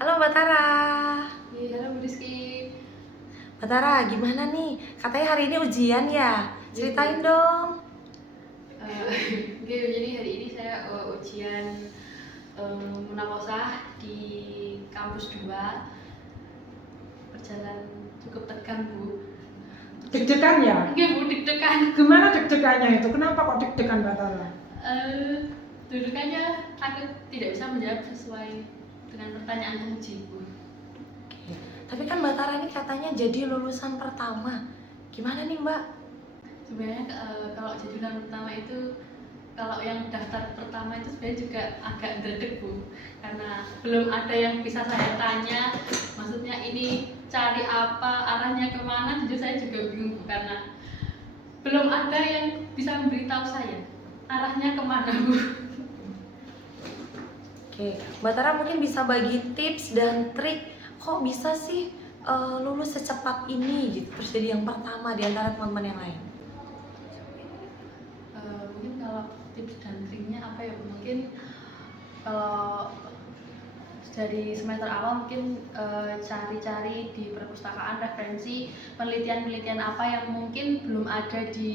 Halo Mbak Tara. Iya, halo Bu Rizky. Mbak Tara, gimana nih? Katanya hari ini ujian ya? Ceritain dong. Oke, jadi hari ini saya ujian munakosah di kampus 2. Berjalan cukup tegang, Bu. Deg-degan ya? Oke, Bu, deg-degan. Gimana deg-degannya itu? Kenapa kok deg-degan Mbak Tara? Deg-degannya takut tidak bisa menjawab sesuai dengan pertanyaan penguji, Bu. Tapi kan Mbak Tara ini katanya jadi lulusan pertama. Gimana nih Mbak? Sebenarnya kalau jadi lulusan pertama itu, kalau yang daftar pertama itu sebenarnya juga agak dredeg, Bu, karena belum ada yang bisa saya tanya. Maksudnya ini cari apa, arahnya kemana, jujur saya juga bingung, Bu, karena belum ada yang bisa memberitahu saya arahnya kemana, Bu. Oke, Mbak Tara mungkin bisa bagi tips dan trik kok bisa sih lulus secepat ini gitu, terus jadi yang pertama di antara teman-teman yang lain. Mungkin kalau tips dan triknya apa ya, Bu? Mungkin kalau dari semester awal mungkin cari-cari di perpustakaan referensi penelitian-penelitian apa yang mungkin belum ada di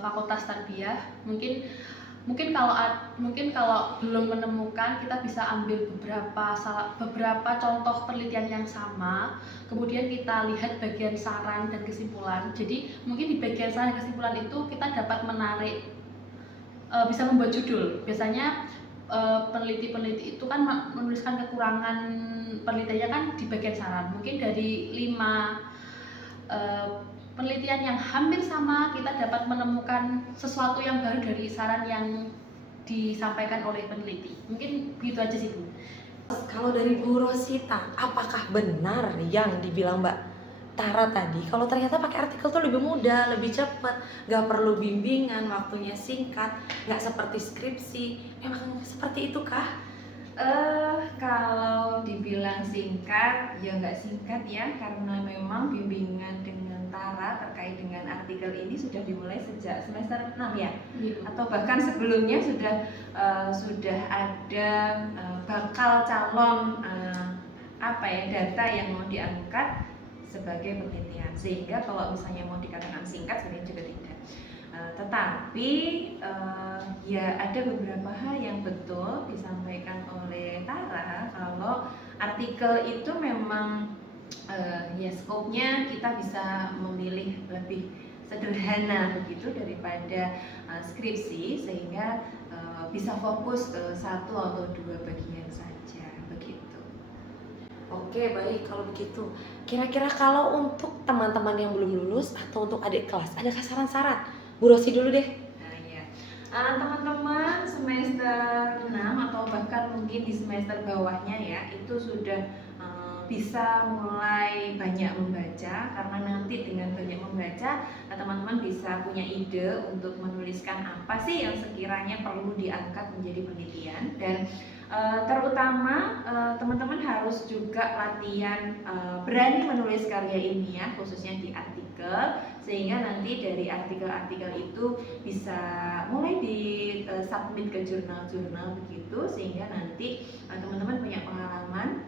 fakultas tarbiyah. Mungkin kalau belum menemukan, kita bisa ambil beberapa contoh penelitian yang sama, kemudian kita lihat bagian saran dan kesimpulan. Jadi mungkin di bagian saran dan kesimpulan itu kita dapat menarik, bisa membuat judul. Biasanya peneliti-peneliti itu kan menuliskan kekurangan penelitiannya kan di bagian saran. Mungkin dari 5 penelitian yang hampir sama, kita dapat menemukan sesuatu yang baru dari saran yang disampaikan oleh peneliti. Mungkin begitu aja sih, Bu. Kalau dari Bu Rosita, apakah benar yang dibilang Mbak Tara tadi, kalau ternyata pakai artikel tuh lebih mudah, lebih cepat, nggak perlu bimbingan, waktunya singkat, nggak seperti skripsi? Memang seperti itu kah? Kalau dibilang singkat, ya nggak singkat ya, karena memang bimbingan dengan Tara terkait dengan artikel ini sudah dimulai sejak semester 6 ya, atau bahkan sebelumnya sudah ada bakal calon data yang mau diangkat sebagai penelitian, sehingga kalau misalnya mau dikatakan singkat sebenarnya juga tidak. Tetapi ya ada beberapa hal yang betul disampaikan oleh Tara, kalau artikel itu memang ya skopnya kita bisa memilih lebih sederhana begitu daripada skripsi, sehingga bisa fokus ke 1 atau 2 bagian saja begitu. Oke, baik kalau begitu. Kira-kira kalau untuk teman-teman yang belum lulus atau untuk adik kelas, ada saran-saran? Bu Rosi dulu deh. Nah ya, teman-teman semester 6 atau bahkan mungkin di semester bawahnya ya, itu sudah bisa mulai banyak membaca, karena nanti dengan banyak membaca teman-teman bisa punya ide untuk menuliskan apa sih yang sekiranya perlu diangkat menjadi penelitian. Dan terutama teman-teman harus juga latihan berani menulis karya ilmiah khususnya di artikel, sehingga nanti dari artikel-artikel itu bisa mulai di submit ke jurnal-jurnal begitu, sehingga nanti teman-teman punya pengalaman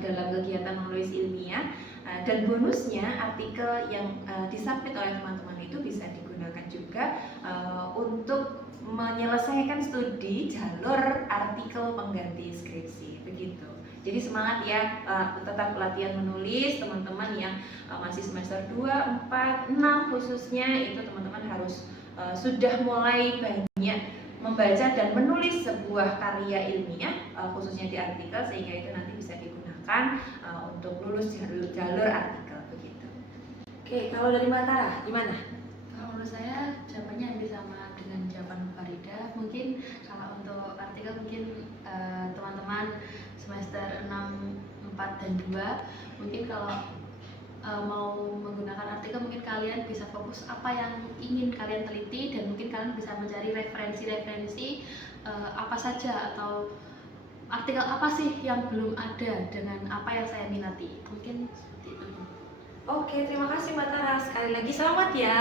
dalam kegiatan menulis ilmiah. Dan bonusnya artikel yang disubmit oleh teman-teman itu bisa digunakan juga untuk menyelesaikan studi jalur artikel pengganti skripsi begitu. Jadi semangat ya, tetap latihan menulis teman-teman yang masih semester 2, 4, 6 khususnya, itu teman-teman harus sudah mulai banyak membaca dan menulis sebuah karya ilmiah khususnya di artikel, sehingga itu nanti bisa digunakan untuk lulus jalur artikel begitu. Oke, kalau dari Mbak Tara gimana? Kalau menurut saya jawabannya hampir sama dengan jawaban Farida. Mungkin kalau untuk artikel mungkin teman-teman semester 6, 4, dan 2 mungkin kalau mau menggunakan artikel, mungkin kalian bisa fokus apa yang ingin kalian teliti, dan mungkin kalian bisa mencari referensi-referensi apa saja, atau artikel apa sih yang belum ada dengan apa yang saya minati. Mungkin seperti itu. Oke, terima kasih Mbak Tara. Sekali lagi selamat ya.